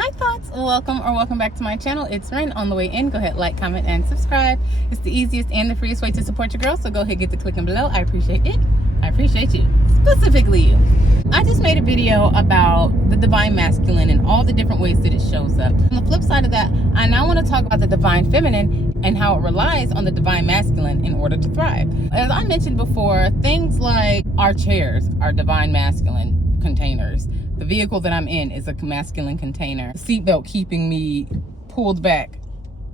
Hi thoughts, welcome back to my channel. It's Ren. On the way in, go ahead, like, comment, and subscribe. It's the easiest and the freest way to support your girl, so go ahead, get the clicking below. I appreciate it. I appreciate you, specifically you. I just made a video about the divine masculine and all the different ways that it shows up. On the flip side of that, I now want to talk about the divine feminine and how it relies on the divine masculine in order to thrive. As I mentioned before, things like our chairs are divine masculine containers. The vehicle that I'm in is a masculine container. The seatbelt keeping me pulled back,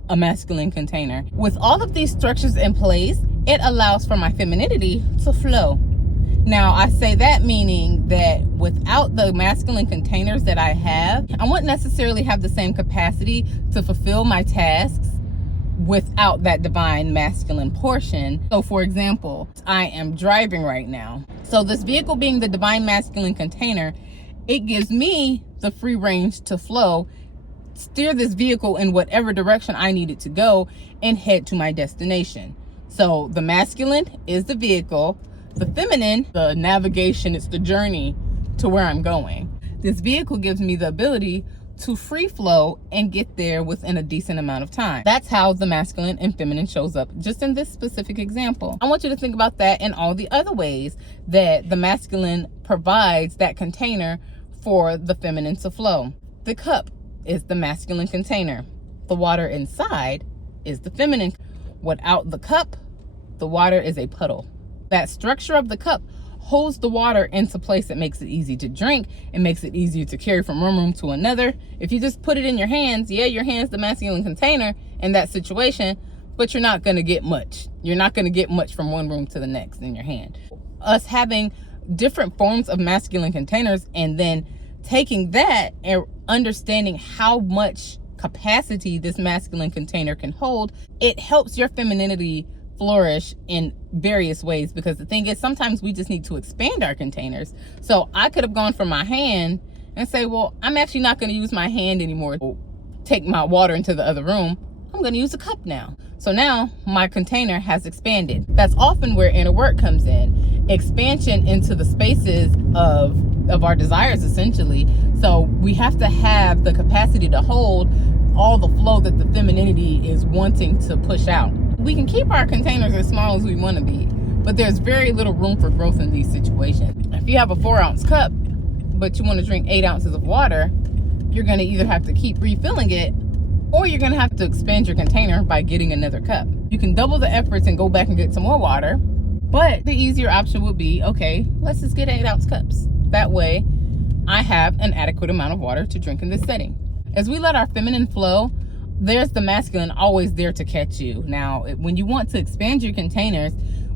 a masculine container. With all of these structures in place, it allows for my femininity to flow. Now, I say that meaning that without the masculine containers that I have, I wouldn't necessarily have the same capacity to fulfill my tasks without that divine masculine portion. So for example, I am driving right now. So this vehicle being the divine masculine container, it gives me the free range to flow, steer this vehicle in whatever direction I need it to go, and head to my destination. So the masculine is the vehicle, the feminine, the navigation, it's the journey to where I'm going. This vehicle gives me the ability to free flow and get there within a decent amount of time. That's how the masculine and feminine shows up just in this specific example. I want you to think about that in all the other ways that the masculine provides that container for the feminine to flow. The cup is the masculine container. The water inside is the feminine. Without the cup, the water is a puddle. That structure of the cup holds the water into place. It makes it easy to drink. It makes it easier to carry from one room to another. If you just put it in your hands, yeah, your hand's the masculine container in that situation, but you're not going to get much. You're not going to get much from one room to the next in your hand. Us having different forms of masculine containers and then taking that and understanding how much capacity this masculine container can hold, it helps your femininity flourish in various ways. Because the thing is, sometimes we just need to expand our containers. So I could have gone from my hand and say, well, I'm actually not going to use my hand anymore to take my water into the other room. I'm going to use a cup now. So now my container has expanded. That's often where inner work comes in. Expansion into the spaces of our desires, essentially. So we have to have the capacity to hold all the flow that the femininity is wanting to push out. We can keep our containers as small as we want to be, but there's very little room for growth in these situations. If you have a 4-ounce cup, but you want to drink 8 ounces of water, you're going to either have to keep refilling it, or you're going to have to expand your container by getting another cup. You can double the efforts and go back and get some more water, but the easier option would be, okay, let's just get 8-ounce cups. That way, I have an adequate amount of water to drink in this setting. As we let our feminine flow, there's the masculine always there to catch you. Now, when you want to expand your containers,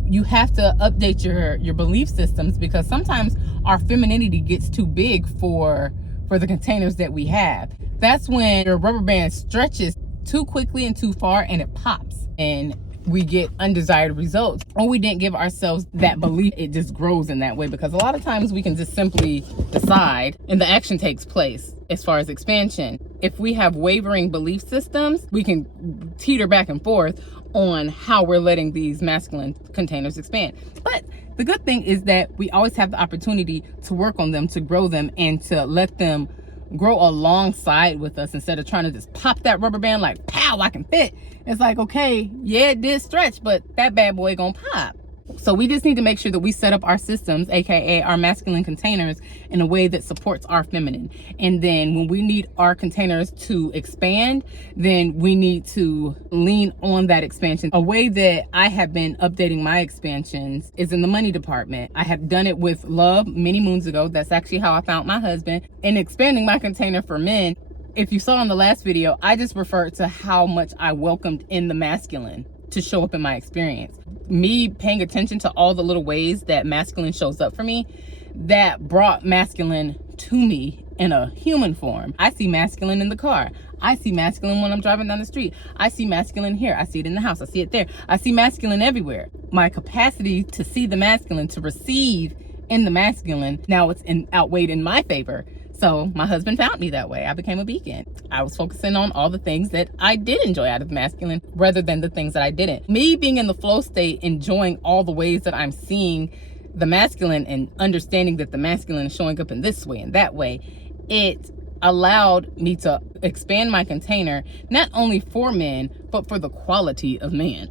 you have to update your belief systems, because sometimes our femininity gets too big for the containers that we have. That's when your rubber band stretches too quickly and too far and it pops and we get undesired results, or we didn't give ourselves that belief. It just grows in that way, because a lot of times we can just simply decide and the action takes place. As far as expansion, if we have wavering belief systems, we can teeter back and forth on how we're letting these masculine containers expand. But the good thing is that we always have the opportunity to work on them, to grow them, and to let them grow alongside with us, instead of trying to just pop that rubber band like, pow, I can fit. It's like, okay, yeah, it did stretch, but that bad boy gonna pop. So we just need to make sure that we set up our systems, aka our masculine containers, in a way that supports our feminine. And then when we need our containers to expand, then we need to lean on that expansion. A way that I have been updating my expansions is in the money department. I have done it with love many moons ago. That's actually how I found my husband. And expanding my container for men, if you saw in the last video, I just referred to how much I welcomed in the masculine to show up in my experience. Me paying attention to all the little ways that masculine shows up for me, that brought masculine to me in a human form. I see masculine in the car. I see masculine when I'm driving down the street. I see masculine here. I see it in the house. I see it there. I see masculine everywhere. My capacity to see the masculine, to receive in the masculine, now it's outweighed in my favor. So my husband found me that way. I became a beacon. I was focusing on all the things that I did enjoy out of the masculine rather than the things that I didn't. Me being in the flow state, enjoying all the ways that I'm seeing the masculine and understanding that the masculine is showing up in this way and that way, it allowed me to expand my container, not only for men, but for the quality of man.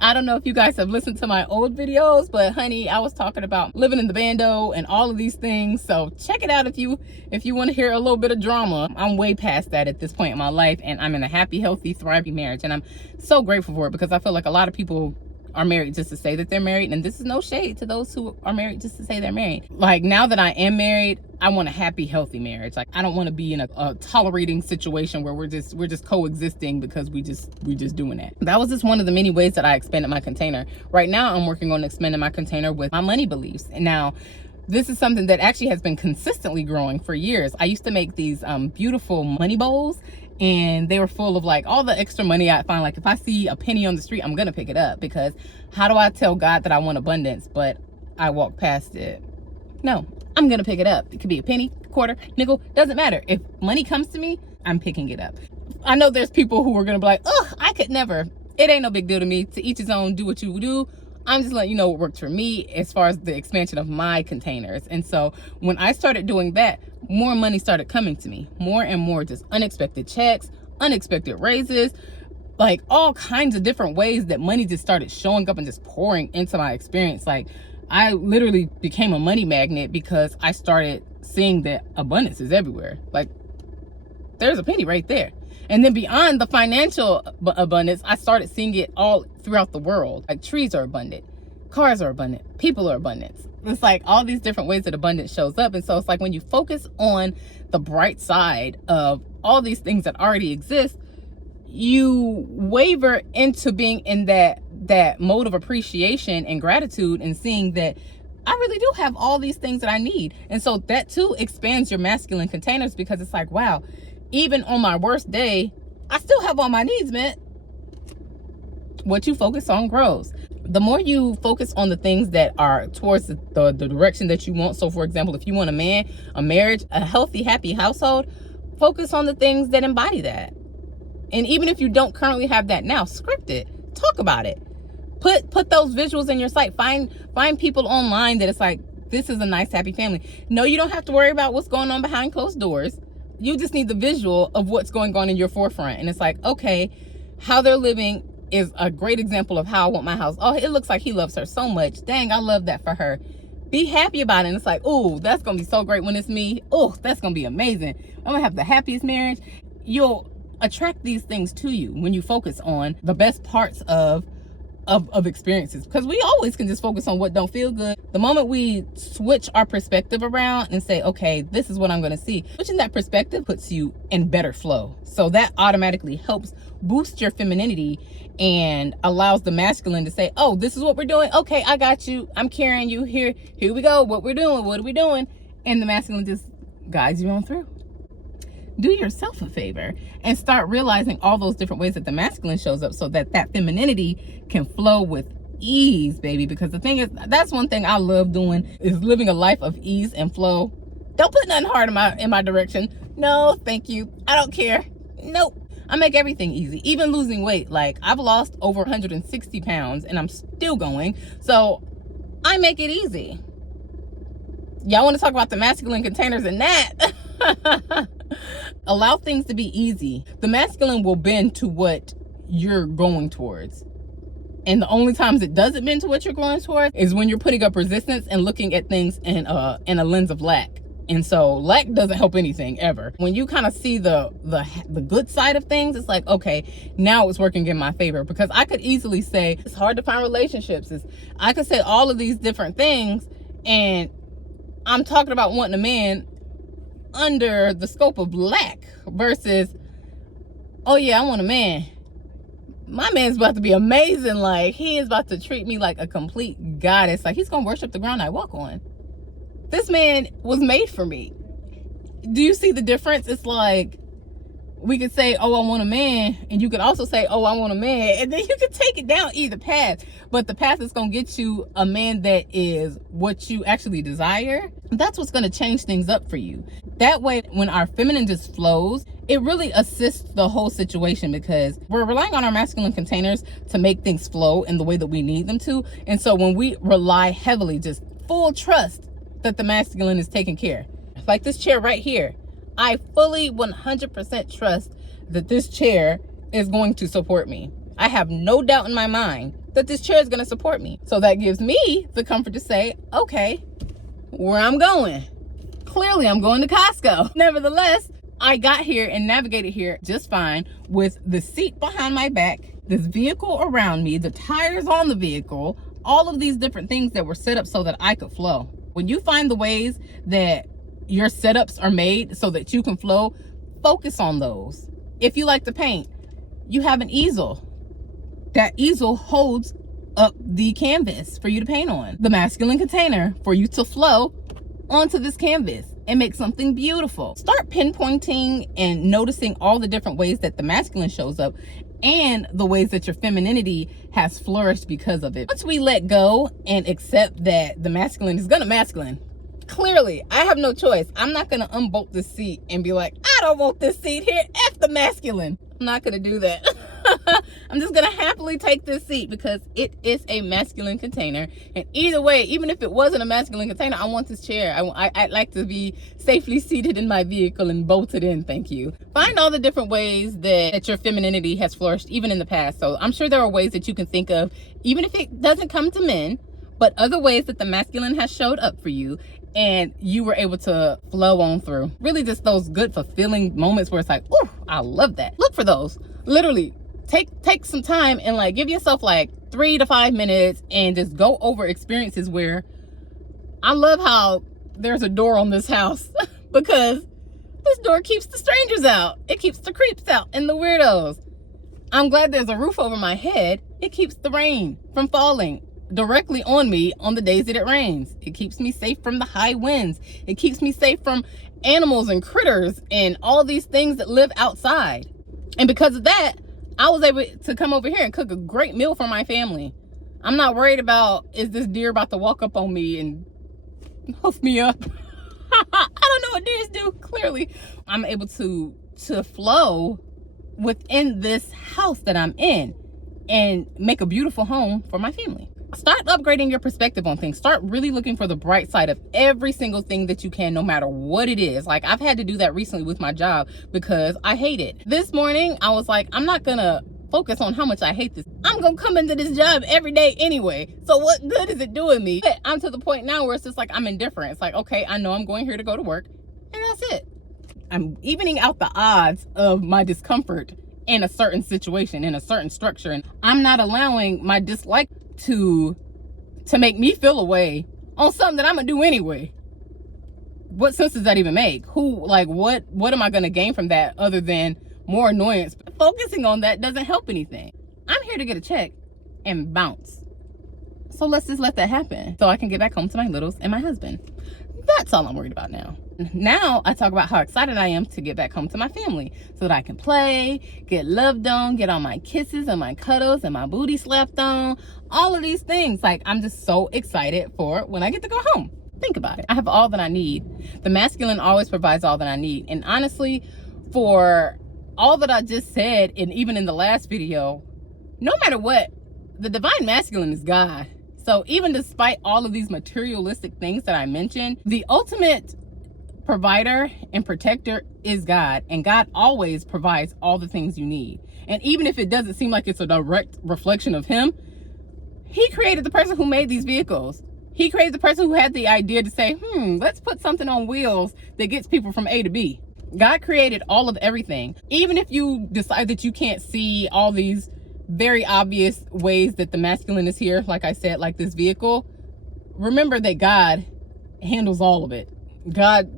I don't know if you guys have listened to my old videos, but honey, I was talking about living in the bando and all of these things. So check it out if you want to hear a little bit of drama. I'm way past that at this point in my life, and I'm in a happy, healthy, thriving marriage. And I'm so grateful for it, because I feel like a lot of people are married just to say that they're married, and this is no shade to those who are married just to say they're married. Like, now that I am married, I want a happy, healthy marriage. Like, I don't want to be in a tolerating situation where we're just coexisting because we just doing that. That was just one of the many ways that I expanded my container. Right now, I'm working on expanding my container with my money beliefs. And now, this is something that actually has been consistently growing for years. I used to make these beautiful money bowls, and they were full of like all the extra money I find. Like, if I see a penny on the street, I'm gonna pick it up, because how do I tell God that I want abundance but I walk past it? No, I'm gonna pick it up. It could be a penny, quarter, nickel, doesn't matter. If money comes to me, I'm picking it up. I know there's people who are gonna be like, oh, I could never. It ain't no big deal to me. To each his own, do what you do. I'm just letting you know what worked for me as far as the expansion of my containers. And so when I started doing that, more money started coming to me. More and more just unexpected checks, unexpected raises, like all kinds of different ways that money just started showing up and just pouring into my experience. Like, I literally became a money magnet because I started seeing that abundance is everywhere. Like, there's a penny right there. And then beyond the financial abundance, I started seeing it all throughout the world. Like, trees are abundant, cars are abundant, people are abundant. It's like all these different ways that abundance shows up. And so it's like when you focus on the bright side of all these things that already exist, you waver into being in that mode of appreciation and gratitude, and seeing that I really do have all these things that I need. And so that too expands your masculine containers, because it's like, wow, even on my worst day, I still have all my needs met. What you focus on grows. The more you focus on the things that are towards the direction that you want. So for example, if you want a man, a marriage, a healthy, happy household, focus on the things that embody that. And even if you don't currently have that now, script it, talk about it, put those visuals in your sight. Find people online that it's like, this is a nice, happy family. No, you don't have to worry about what's going on behind closed doors. You just need the visual of what's going on in your forefront. And it's like, okay, how they're living is a great example of how I want my house. Oh, it looks like he loves her so much. Dang, I love that for her. Be happy about it. And it's like, oh, that's going to be so great when it's me. Oh, that's going to be amazing. I'm going to have the happiest marriage. You'll attract these things to you when you focus on the best parts of experiences, because we always can just focus on what don't feel good. The moment we switch our perspective around and say, okay, this is what I'm going to see, switching that perspective puts you in better flow. So that automatically helps boost your femininity and allows the masculine to say, oh, this is what we're doing. Okay, I got you. I'm carrying you. Here we go. What we're doing. What are we doing? And the masculine just guides you on through. Do yourself a favor and start realizing all those different ways that the masculine shows up, so that femininity can flow with ease, baby. Because the thing is, that's one thing I love doing, is living a life of ease and flow. Don't put nothing hard in my direction. No, thank you. I don't care. Nope. I make everything easy, even losing weight. Like, I've lost over 160 pounds and I'm still going. So I make it easy. Y'all want to talk about the masculine containers and that? Allow things to be easy. The masculine will bend to what you're going towards. And the only times it doesn't bend to what you're going towards is when you're putting up resistance and looking at things in a lens of lack. And so lack doesn't help anything ever. When you kind of see the good side of things, it's like, okay, now it's working in my favor. Because I could easily say it's hard to find relationships. I could say all of these different things, and I'm talking about wanting a man under the scope of lack, versus, oh yeah, I want a man. My man's about to be amazing. Like, he is about to treat me like a complete goddess. Like, he's gonna worship the ground I walk on. This man was made for me. Do you see the difference? It's like, we could say, oh, I want a man, and you could also say, oh, I want a man, and then you could take it down either path. But the path that's gonna get you a man that is what you actually desire, that's what's gonna change things up for you. That way, when our feminine just flows, it really assists the whole situation, because we're relying on our masculine containers to make things flow in the way that we need them to. And so when we rely heavily, just full trust that the masculine is taking care. Like this chair right here, I fully 100% trust that this chair is going to support me. I have no doubt in my mind that this chair is going to support me. So that gives me the comfort to say, okay, where I'm going. Clearly, I'm going to Costco. Nevertheless, I got here and navigated here just fine with the seat behind my back, this vehicle around me, the tires on the vehicle, all of these different things that were set up so that I could flow. When you find the ways that your setups are made so that you can flow, focus on those. If you like to paint, you have an easel. That easel holds up the canvas for you to paint on. The masculine container for you to flow onto this canvas and make something beautiful. Start pinpointing and noticing all the different ways that the masculine shows up and the ways that your femininity has flourished because of it. Once we let go and accept that the masculine is gonna masculine, clearly I have no choice. I'm not gonna unbolt this seat and be like, I don't want this seat here, F the masculine. I'm not gonna do that. I'm just gonna happily take this seat because it is a masculine container. And either way, even if it wasn't a masculine container, I want this chair. I'd like to be safely seated in my vehicle and bolted in, thank you. Find all the different ways that your femininity has flourished, even in the past. So I'm sure there are ways that you can think of, even if it doesn't come to men, but other ways that the masculine has showed up for you and you were able to flow on through. Really just those good fulfilling moments where it's like, oh, I love that. Look for those. Literally take some time and like give yourself like 3 to 5 minutes and just go over experiences where I love how there's a door on this house because this door keeps the strangers out. It keeps the creeps out and the weirdos. I'm glad there's a roof over my head. It keeps the rain from falling directly on me on the days that it rains. It keeps me safe from the high winds. It keeps me safe from animals and critters and all these things that live outside. And because of that, I was able to come over here and cook a great meal for my family. I'm not worried about, is this deer about to walk up on me and hoof me up? I don't know what deers do, clearly. I'm able to flow within this house that I'm in and make a beautiful home for my family. Start upgrading your perspective on things. Start really looking for the bright side of every single thing that you can, no matter what it is. Like, I've had to do that recently with my job because I hate it. This morning, I was like, I'm not gonna focus on how much I hate this. I'm gonna come into this job every day anyway. So what good is it doing me? But I'm to the point now where it's just like, I'm indifferent. It's like, okay, I know I'm going here to go to work and that's it. I'm evening out the odds of my discomfort in a certain situation, in a certain structure. And I'm not allowing my dislike to make me feel a way on something that I'm gonna do anyway. What sense does that even make? What am I gonna gain from that other than more annoyance? Focusing on that doesn't help anything. I'm here to get a check and bounce. So let's just let that happen so I can get back home to my littles and my husband. That's all I'm worried about now. Now I talk about how excited I am to get back home to my family so that I can play, get loved on, get all my kisses and my cuddles and my booty slapped on, all of these things. Like, I'm just so excited for when I get to go home. Think about it. I have all that I need. The masculine always provides all that I need. And honestly, for all that I just said, and even in the last video, no matter what, the divine masculine is God. So even despite all of these materialistic things that I mentioned, the ultimate provider and protector is God, and God always provides all the things you need. And even if it doesn't seem like it's a direct reflection of him, he created the person who made these vehicles. He created the person who had the idea to say, let's put something on wheels that gets people from A to B. God created all of everything. Even if you decide that you can't see all these very obvious ways that the masculine is here, like I said, like this vehicle, remember that God handles all of it. God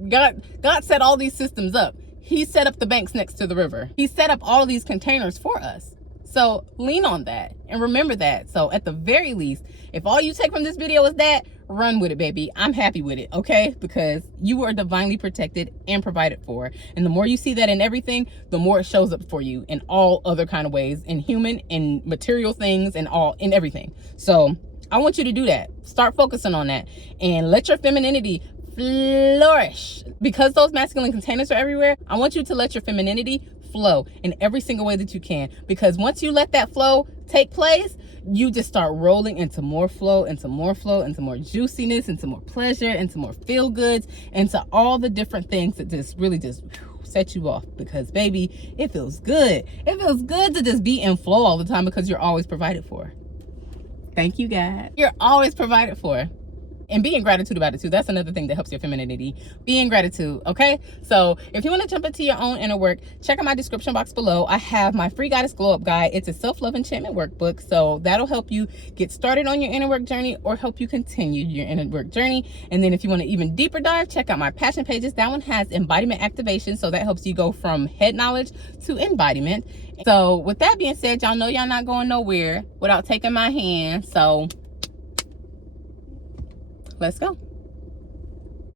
set all these systems up. He set up the banks next to the river. He set up all of these containers for us. So lean on that and remember that. So at the very least, if all you take from this video is that, run with it, baby. I'm happy with it, okay? Because you are divinely protected and provided for. And the more you see that in everything, the more it shows up for you in all other kind of ways, in human, in material things, and in everything. So I want you to do that. Start focusing on that and let your femininity flourish. Because those masculine containers are everywhere, I want you to let your femininity flow in every single way that you can. Because once you let that flow take place, you just start rolling into more flow, into more juiciness, into more pleasure, into more feel goods, into all the different things that just really just set you off, because baby, it feels good. It feels good to just be in flow all the time because you're always provided for. Thank you, God. You're always provided for. And be in gratitude about it too. That's another thing that helps your femininity. Be in gratitude, okay? So if you want to jump into your own inner work, check out my description box below. I have my free Goddess Glow Up Guide. It's a self-love enchantment workbook. So that'll help you get started on your inner work journey or help you continue your inner work journey. And then if you want to even deeper dive, check out my passion pages. That one has embodiment activation. So that helps you go from head knowledge to embodiment. So with that being said, y'all know y'all not going nowhere without taking my hand. So let's go.